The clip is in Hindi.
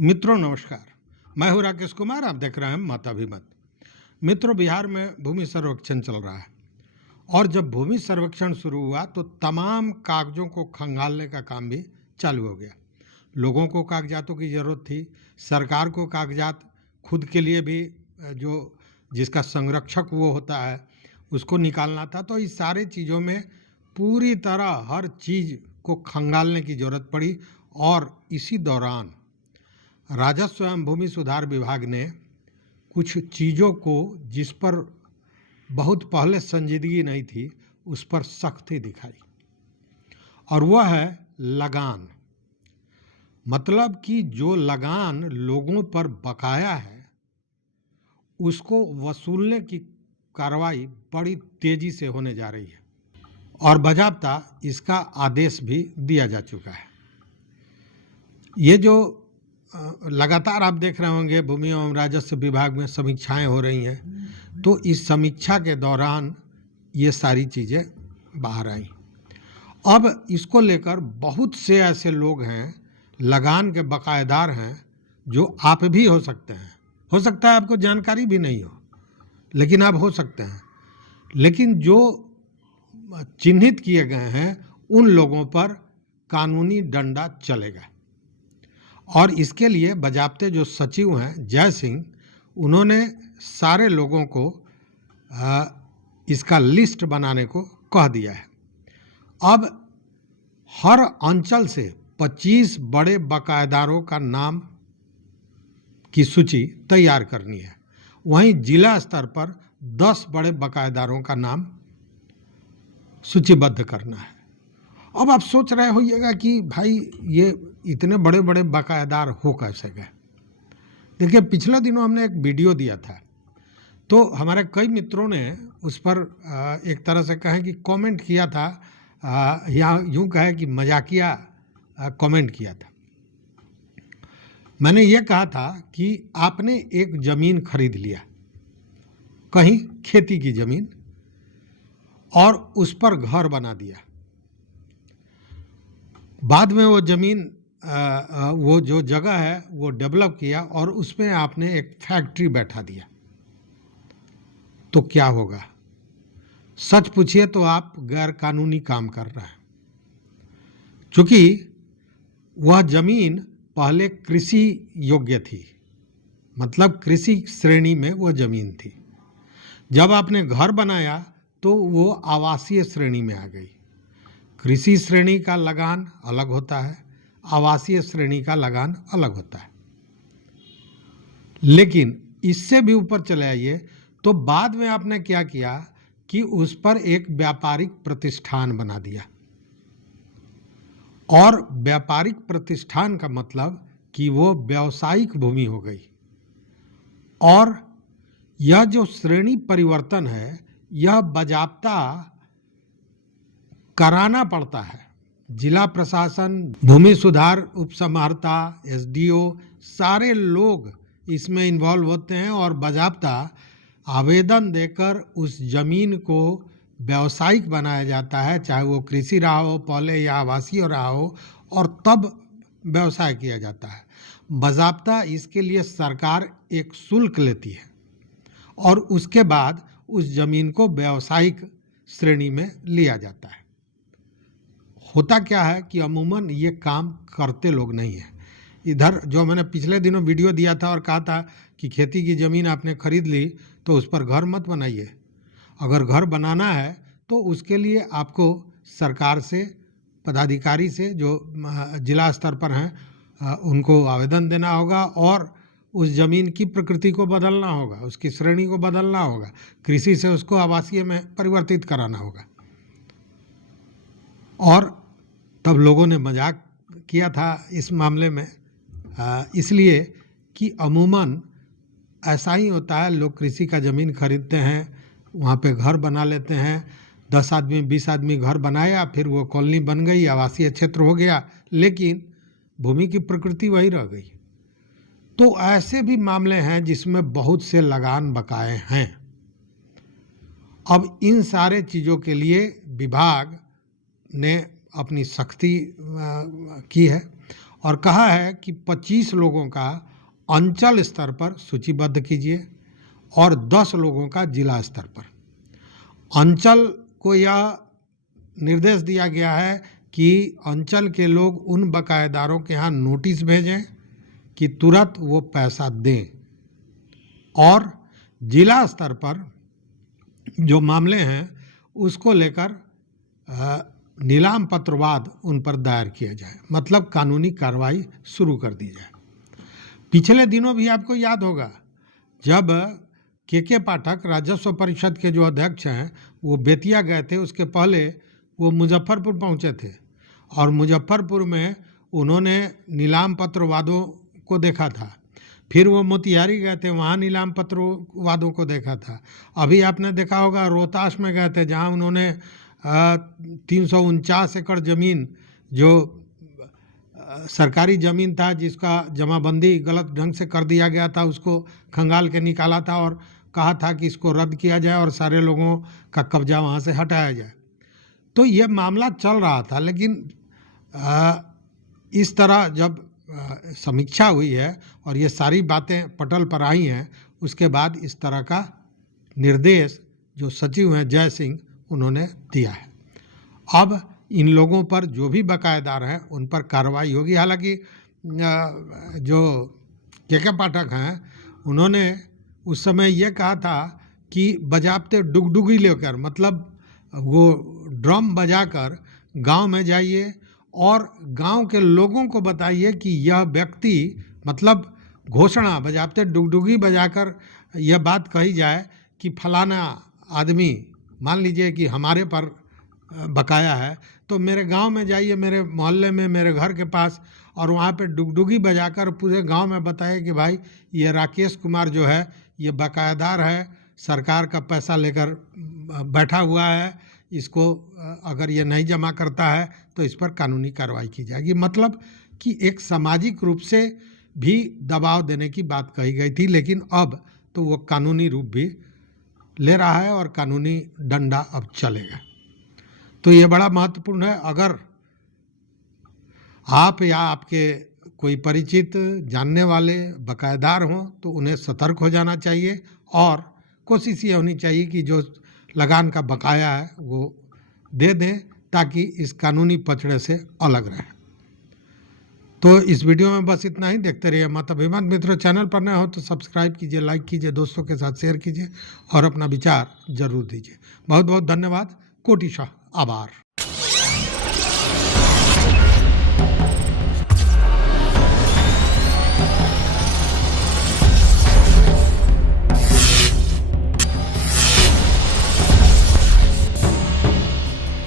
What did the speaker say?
मित्रों नमस्कार। मैं हूं राकेश कुमार। आप देख रहे हैं मताभिमत। मित्रों, बिहार में भूमि सर्वेक्षण चल रहा है और जब भूमि सर्वेक्षण शुरू हुआ तो तमाम कागजों को खंगालने का काम भी चालू हो गया। लोगों को कागजातों की ज़रूरत थी, सरकार को कागजात खुद के लिए भी जो जिसका संरक्षक वो होता है उसको निकालना था। तो इस सारे चीज़ों में पूरी तरह हर चीज़ को खंगालने की ज़रूरत पड़ी और इसी दौरान राजस्व एवं भूमि सुधार विभाग ने कुछ चीज़ों को जिस पर बहुत पहले संजीदगी नहीं थी उस पर सख्ती दिखाई, और वह है लगान। मतलब कि जो लगान लोगों पर बकाया है उसको वसूलने की कार्रवाई बड़ी तेजी से होने जा रही है और बाज़ाब्ता इसका आदेश भी दिया जा चुका है। ये जो लगातार आप देख रहे होंगे भूमि एवं राजस्व विभाग में समीक्षाएं हो रही हैं, तो इस समीक्षा के दौरान ये सारी चीज़ें बाहर आई। अब इसको लेकर बहुत से ऐसे लोग हैं, लगान के बकायेदार हैं, जो आप भी हो सकते हैं। हो सकता है आपको जानकारी भी नहीं हो, लेकिन आप हो सकते हैं। लेकिन जो चिन्हित किए गए हैं उन लोगों पर कानूनी डंडा चलेगा और इसके लिए बाज़ाब्ते जो सचिव हैं जय सिंह, उन्होंने सारे लोगों को इसका लिस्ट बनाने को कह दिया है। अब हर अंचल से 25 बड़े बकायेदारों का नाम की सूची तैयार करनी है। वहीं जिला स्तर पर 10 बड़े बकायेदारों का नाम सूचीबद्ध करना है। अब आप सोच रहे होइएगा कि भाई ये इतने बड़े बड़े बकायेदार हो कैसे गए। देखिए, पिछले दिनों हमने एक वीडियो दिया था, तो हमारे कई मित्रों ने उस पर एक तरह से कहें कि कमेंट किया था, या यूँ कहें कि मजाकिया कमेंट किया था। मैंने ये कहा था कि आपने एक ज़मीन खरीद लिया, कहीं खेती की ज़मीन, और उस पर घर बना दिया। बाद में वो ज़मीन वो जो जगह है वो डेवलप किया और उसमें आपने एक फैक्ट्री बैठा दिया, तो क्या होगा? सच पूछिए तो आप गैर कानूनी काम कर रहे हैं, क्योंकि वह ज़मीन पहले कृषि योग्य थी, मतलब कृषि श्रेणी में वह ज़मीन थी। जब आपने घर बनाया तो वो आवासीय श्रेणी में आ गई। कृषि श्रेणी का लगान अलग होता है, आवासीय श्रेणी का लगान अलग होता है। लेकिन इससे भी ऊपर चले आइए तो बाद में आपने क्या किया कि उस पर एक व्यापारिक प्रतिष्ठान बना दिया। और व्यापारिक प्रतिष्ठान का मतलब कि वो व्यावसायिक भूमि हो गई। और यह जो श्रेणी परिवर्तन है यह बाज़ाब्ता कराना पड़ता है। जिला प्रशासन, भूमि सुधार उपसमाहर्ता, एसडीओ, सारे लोग इसमें इन्वॉल्व होते हैं और बाज़ाब्ता आवेदन देकर उस ज़मीन को व्यावसायिक बनाया जाता है, चाहे वो कृषि रहा हो पहले या आवासीय रहा हो, और तब व्यवसाय किया जाता है। बाज़ाब्ता इसके लिए सरकार एक शुल्क लेती है और उसके बाद उस ज़मीन को व्यावसायिक श्रेणी में लिया जाता है। होता क्या है कि अमूमन ये काम करते लोग नहीं हैं। इधर जो मैंने पिछले दिनों वीडियो दिया था और कहा था कि खेती की ज़मीन आपने खरीद ली तो उस पर घर मत बनाइए। अगर घर बनाना है तो उसके लिए आपको सरकार से, पदाधिकारी से जो जिला स्तर पर हैं उनको आवेदन देना होगा और उस ज़मीन की प्रकृति को बदलना होगा, उसकी श्रेणी को बदलना होगा, कृषि से उसको आवासीय में परिवर्तित कराना होगा। और तब लोगों ने मजाक किया था इस मामले में, इसलिए कि अमूमन ऐसा ही होता है। लोग कृषि का ज़मीन खरीदते हैं, वहाँ पे घर बना लेते हैं, 10 आदमी 20 आदमी घर बनाया, फिर वो कॉलोनी बन गई, आवासीय क्षेत्र हो गया, लेकिन भूमि की प्रकृति वही रह गई। तो ऐसे भी मामले हैं जिसमें बहुत से लगान बकाए हैं। अब इन सारे चीज़ों के लिए विभाग ने अपनी सख्ती की है और कहा है कि 25 लोगों का अंचल स्तर पर सूचीबद्ध कीजिए और 10 लोगों का जिला स्तर पर। अंचल को यह निर्देश दिया गया है कि अंचल के लोग उन बकायेदारों के यहाँ नोटिस भेजें कि तुरंत वो पैसा दें, और जिला स्तर पर जो मामले हैं उसको लेकर नीलाम पत्रवाद उन पर दायर किया जाए, मतलब कानूनी कार्रवाई शुरू कर दी जाए। पिछले दिनों भी आपको याद होगा जब के पाठक राजस्व परिषद के जो अध्यक्ष हैं वो बेतिया गए थे, उसके पहले वो मुजफ्फरपुर पहुंचे थे और मुजफ्फरपुर में उन्होंने नीलाम पत्रवादों को देखा था। फिर वो मोतिहारी गए थे, वहाँ नीलाम पत्रवादों को देखा था। अभी आपने देखा होगा रोहतास में गए थे, जहाँ उन्होंने 349 एकड़ ज़मीन जो सरकारी ज़मीन था जिसका जमाबंदी गलत ढंग से कर दिया गया था, उसको खंगाल के निकाला था और कहा था कि इसको रद्द किया जाए और सारे लोगों का कब्जा वहाँ से हटाया जाए। तो ये मामला चल रहा था, लेकिन इस तरह जब समीक्षा हुई है और ये सारी बातें पटल पर आई हैं, उसके बाद इस तरह का निर्देश जो सचिव हैं जय सिंह उन्होंने दिया है। अब इन लोगों पर जो भी बकायेदार हैं उन पर कार्रवाई होगी। हालांकि जो के पाठक हैं उन्होंने उस समय ये कहा था कि बजाबते डुगडुगी लेकर, मतलब वो ड्रम बजाकर गांव में जाइए और गांव के लोगों को बताइए कि यह व्यक्ति, मतलब घोषणा बजाबते डुगडुगी बजाकर यह बात कही जाए कि फलाना आदमी, मान लीजिए कि हमारे पर बकाया है, तो मेरे गांव में जाइए, मेरे मोहल्ले में, मेरे घर के पास, और वहाँ पे डुगडुगी बजाकर पूरे गांव में बताइए कि भाई ये राकेश कुमार जो है ये बकायेदार है, सरकार का पैसा लेकर बैठा हुआ है, इसको अगर ये नहीं जमा करता है तो इस पर कानूनी कार्रवाई की जाएगी। मतलब कि एक सामाजिक रूप से भी दबाव देने की बात कही गई थी, लेकिन अब तो वो कानूनी रूप भी ले रहा है और कानूनी डंडा अब चलेगा। तो ये बड़ा महत्वपूर्ण है। अगर आप या आपके कोई परिचित जानने वाले बकायेदार हों तो उन्हें सतर्क हो जाना चाहिए और कोशिश ये होनी चाहिए कि जो लगान का बकाया है वो दे दें, ताकि इस कानूनी पचड़े से अलग रहें। तो इस वीडियो में बस इतना ही। देखते रहिए मताभिमान। मित्रों, चैनल पर नए हो तो सब्सक्राइब कीजिए, लाइक कीजिए, दोस्तों के साथ शेयर कीजिए और अपना विचार जरूर दीजिए। बहुत बहुत धन्यवाद। कोटिशः आभार।